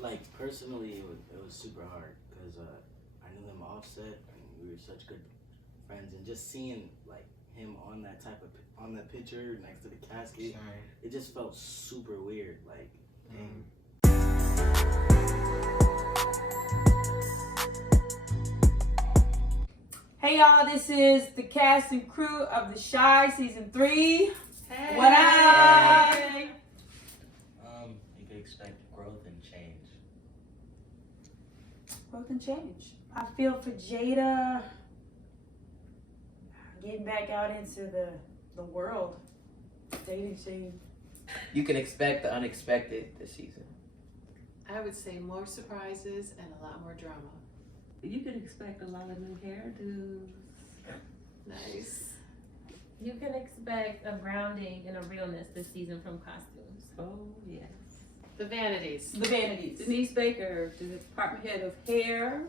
like personally, it was super hard because I knew him offset, and we were such good friends, and just seeing like him on that on that picture next to the casket, it just felt super weird. Like, dang. Hey y'all, this is the cast and crew of the Shire season 3. Hey. What up? You could expect growth and change. Growth and change. I feel for Jada getting back out into the world, dating scene. You can expect the unexpected this season. I would say more surprises and a lot more drama. You can expect a lot of new hairdos. Nice. You can expect a grounding and a realness this season from costumes. Oh, yes. The Vanities. The Vanities. Denise Baker, the department head of hair.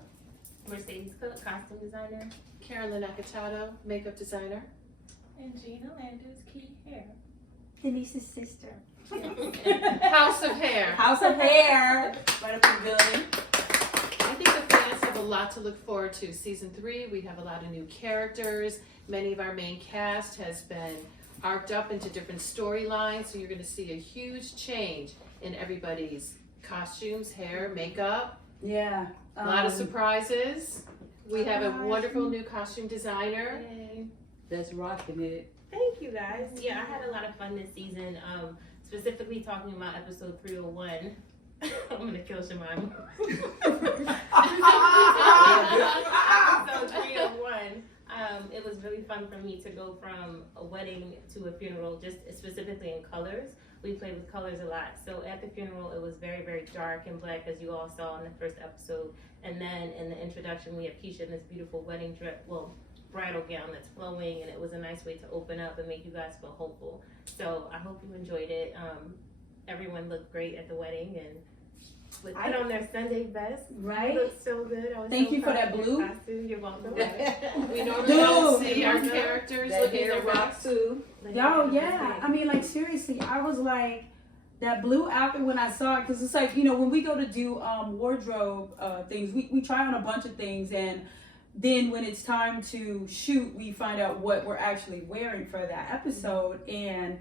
Mercedes Cook, costume designer. Carolyn Acatato, makeup designer. And Gina Landers, key hair. Denise's sister. House of Hair. House of Hair. Right up in the building. I think the fans have a lot to look forward to. Season 3, we have a lot of new characters. Many of our main cast has been arced up into different storylines, so you're going to see a huge change in everybody's costumes, hair, makeup. Yeah. A lot of surprises. We have a wonderful new costume designer. Yay. That's rocking it. Thank you guys. Yeah, I had a lot of fun this season. Specifically talking about episode 301. I'm gonna kill Shemima. Episode 301. It was really fun for me to go from a wedding to a funeral, just specifically in colors. We played with colors a lot. So at the funeral, it was very, very dark and black, as you all saw in the first episode. And then in the introduction, we have Keisha in this beautiful wedding dress, bridal gown that's flowing, and it was a nice way to open up and make you guys feel hopeful. So I hope you enjoyed it. Everyone looked great at the wedding and put on their Sunday best. Right? Looked so good. Thank you for that blue. Costume. You're welcome. We normally don't see our characters That looking hair their rock best. too. Yo, yeah. I mean, like, seriously, I was like, that blue outfit when I saw it, because it's like, you know, when we go to do wardrobe things, we try on a bunch of things, and then when it's time to shoot, we find out what we're actually wearing for that episode. And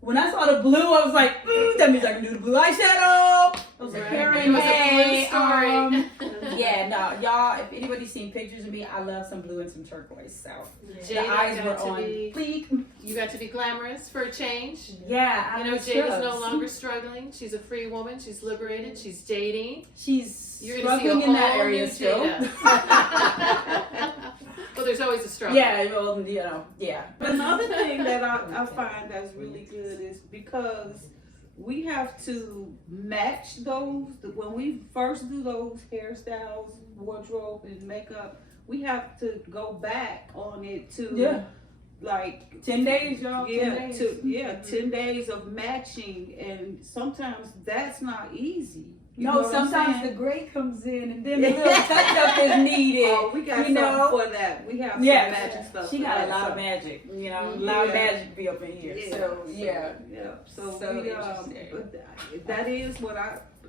when I saw the blue, I was like, that means I can do the blue eyeshadow. I was like, It was a blue story. yeah, no, y'all, if anybody's seen pictures of me, I love some blue and some turquoise. So the Jada eyes were got to on be, fleek. you got to be glamorous for a change. Yeah, You know, Jada's no longer struggling. She's a free woman. She's liberated. She's dating. She's You're gonna see a struggling in that whole area new still. Jada. Well, there's always a struggle. Yeah, well, you know, yeah. Another thing that I find that's really good is because we have to match those. When we first do those hairstyles, wardrobe, and makeup, we have to go back on it to like 10 days, y'all. Yeah, 10 days. 10 days of matching, and sometimes that's not easy. You know No, what I'm sometimes saying? the gray comes in, and then the little touch-up is needed. Oh, we got you something know? for that. We have some Yeah, magic stuff. she for got that, a lot so. of magic, you know, a lot of Yeah. magic be up in here. So, yeah. So So we, interesting. that is what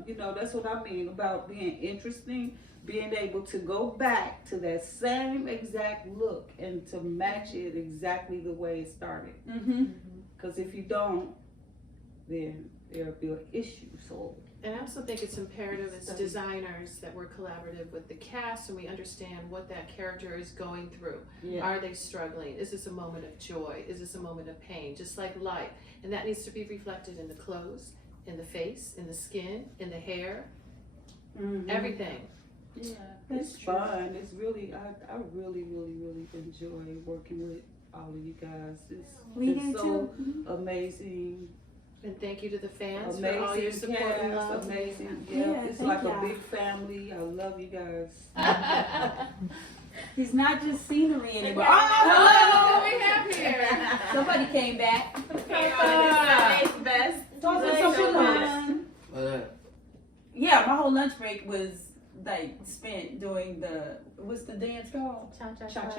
that's what I mean about being interesting, being able to go back to that same exact look and to match it exactly the way it started. Mm-hmm. Because if you don't, then there'll be an issue. So. And I also think it's imperative as designers that we're collaborative with the cast and we understand what that character is going through. Yeah. Are they struggling? Is this a moment of joy? Is this a moment of pain? Just like life. And that needs to be reflected in the clothes, in the face, in the skin, in the hair, everything. Yeah, it's fun. It's really, I really, really, really enjoy working with all of you guys. We It's do so too. amazing. And thank you to the fans Amazing for all your support and cast, love. amazing. Yeah, Yeah, it's thank like y'all. a big family. I love you guys. He's not just scenery anymore. Oh, what do we have here? Somebody came back. Sunday's best. Talk to someone. Yeah, my whole lunch break was like spent doing what's the dance called? Cha-cha.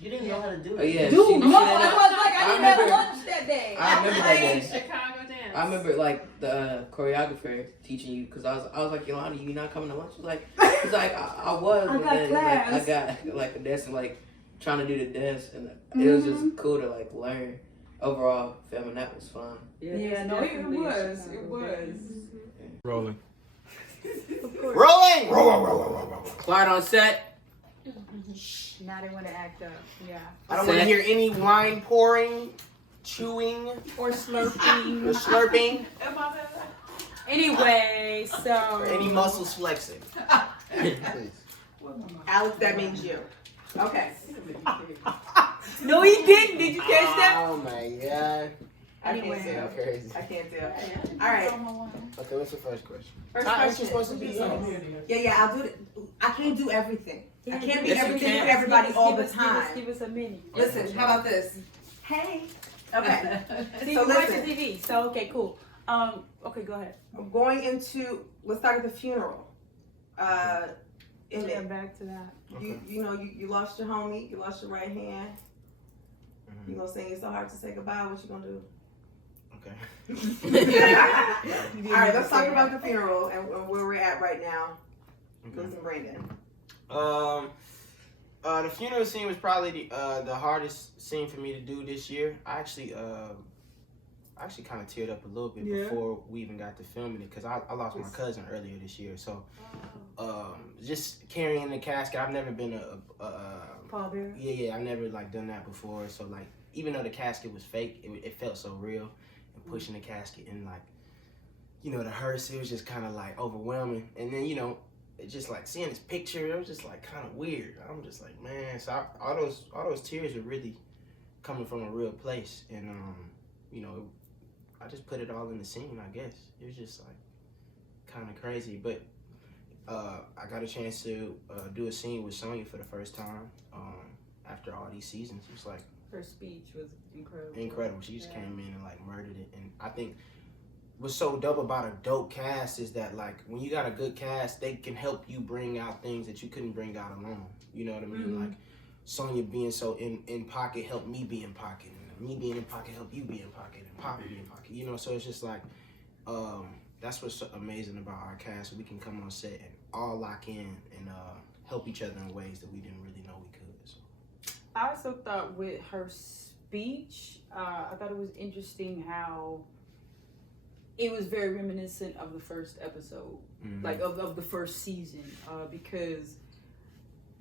You didn't know how to do it. Oh yeah. Dude, she- no, I was like, I didn't have remember- lunch that day. I remember that day. Chicago dance. I remember like the choreographer teaching you because I was like, Yolanda, you not coming to lunch? He's like, I was. I and got then, class. Like, I got like a desk and like trying to do the dance, and it was just cool to like learn. Overall, filming that was fun. Yeah, no, it was. It was. Rolling. Rolling! Quiet on set. Now they want to act up. Yeah. I don't want to Set. hear any wine pouring, chewing, Or slurping. or slurping, Anyway, so. or any muscles flexing. Alex, that means you. Okay. No, he didn't. Did you catch that? Oh my god. I can't do it. Crazy. I can't do it. All right. Okay, what's the first question? First Ty, question. you're supposed to be Yeah, I'll do it. I can't do everything. I can't be Yes, you everything can. for everybody all the time. Give us a minute. Listen, how about this? Hey. Okay. See, So you watch the listen. TV. So okay, cool. Okay, go ahead. Going into, let's start at the funeral. Yeah, back to that. You lost your homie, you lost your right hand. You gonna sing It's So Hard to Say Goodbye, what you gonna do? Okay. All right, let's talk about the funeral and where we're at right now. Listen, Brandon. The funeral scene was probably the hardest scene for me to do this year. I actually kind of teared up a little bit before we even got to filming it because I lost my cousin earlier this year. So just carrying the casket, I've never been a Pallbearer. yeah, I've never like done that before. So like even though the casket was fake, it felt so real. And pushing the casket and like the hearse, it was just kind of like overwhelming. And then it's just like seeing this picture, it was just like kind of weird. I'm just like, man. So all those tears are really coming from a real place, and I just put it all in the scene. I guess it was just like kind of crazy, but I got a chance to do a scene with Sonya for the first time after all these seasons. It was like Her speech was incredible. incredible. She just came in and like murdered it, and I think what's so dope about a dope cast is that like when you got a good cast, they can help you bring out things that you couldn't bring out alone. You know what I mean? Like Sonya being so in pocket helped me be in pocket, and me being in pocket helped you be in pocket, and Papa be in pocket. So it's just like that's what's so amazing about our cast. We can come on set and all lock in and help each other in ways that we didn't really know we could. So. I also thought with her speech, I thought it was interesting how it was very reminiscent of the first episode, like of the first season, because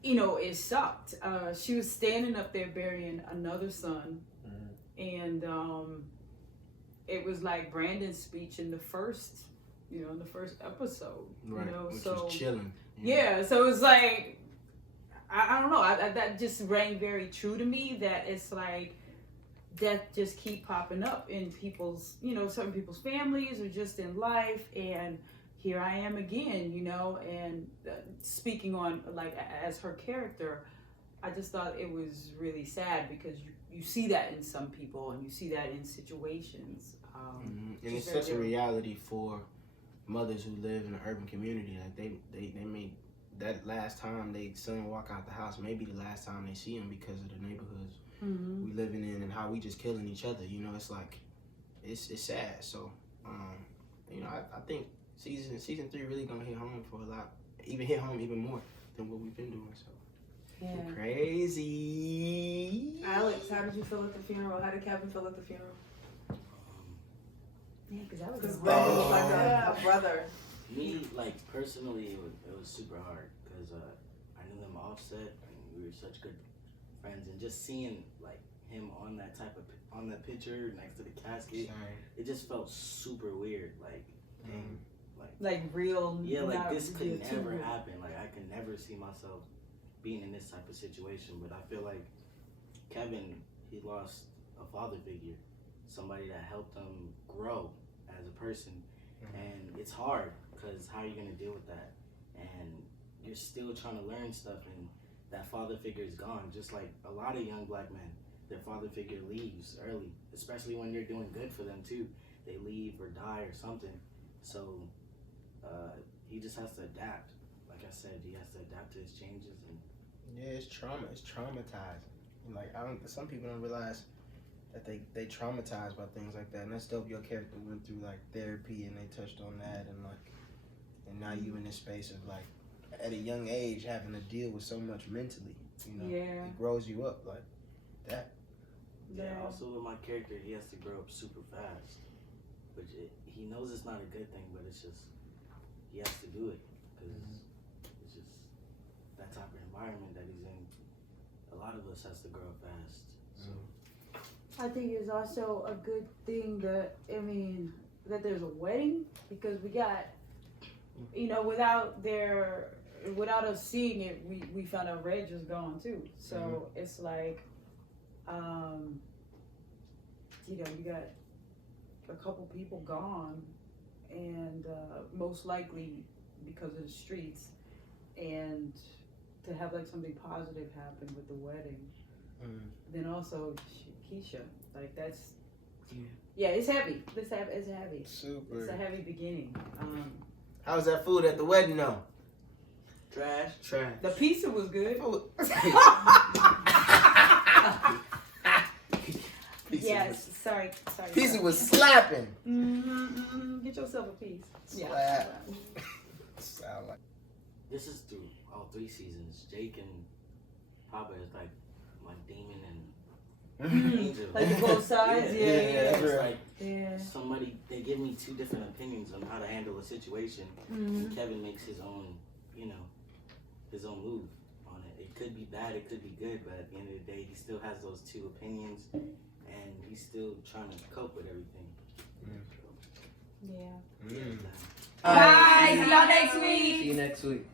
it sucked. She was standing up there burying another son, and it was like Brandon's speech in the first, in the first episode, Right, which so was chilling. Yeah, so it was like I don't know. That just rang very true to me. That it's like death just keep popping up in people's, certain people's families or just in life. And here I am again, and speaking on like as her character, I just thought it was really sad because you see that in some people and you see that in situations. And it's such a reality for mothers who live in an urban community. Like they made that last time they son walk out the house, maybe the last time they see him because of the neighborhoods we living in and how we just killing each other. It's like it's sad. So I think season 3 really gonna hit home for a lot, hit home even more than what we've been doing. So crazy. Alex, how did you feel at the funeral? How did Kevin feel at the funeral? Yeah, because that Because was Brandon was like a brother. Me, like personally, it was super hard because I knew them offset and we were such good friends, and just seeing like him on that picture next to the casket, it just felt super weird. Like, dang, like real. yeah, like this not could real never too. happen. Like I could never see myself being in this type of situation. But I feel like Kevin, he lost a father figure, somebody that helped him grow as a person, and it's hard. Because how are you going to deal with that? And you're still trying to learn stuff, and that father figure is gone. Just like a lot of young black men, their father figure leaves early, especially when you're doing good for them too. They leave or die or something. So he just has to adapt. Like I said, he has to adapt to his changes. And yeah, it's trauma. It's traumatizing. And like some people don't realize that they traumatized by things like that, and that's dope. Your character went through like therapy, and they touched on that, and now you in this space of like at a young age having to deal with so much mentally. You know, it grows you up like that. Yeah. Also with my character, he has to grow up super fast, which he knows it's not a good thing, but it's just he has to do it because it's just that type of environment that he's in. A lot of us has to grow up fast. So I think it's also a good thing that that there's a wedding, because we got, without us seeing it, we found out Reg was gone too. So it's like, you got a couple people gone, and most likely because of the streets, and to have like something positive happen with the wedding. Then also Keisha, like that's it's heavy. It's heavy. Super. It's a heavy beginning. How was that food at the wedding though? trash. The pizza was good. Yes, sorry. Pizza was slapping. Get yourself a piece. Slap. Sound like. This is through all 3 seasons. Jake and Papa is like my demon and angel. Like both sides. Yeah, It's real. like somebody, they give me 2 different opinions on how to handle a situation. And Kevin makes his own, his own move on it. It could be bad, it could be good, but at the end of the day, he still has those 2 opinions, and he's still trying to cope with everything. Yeah. So, Bye. See y'all next week. See you next week.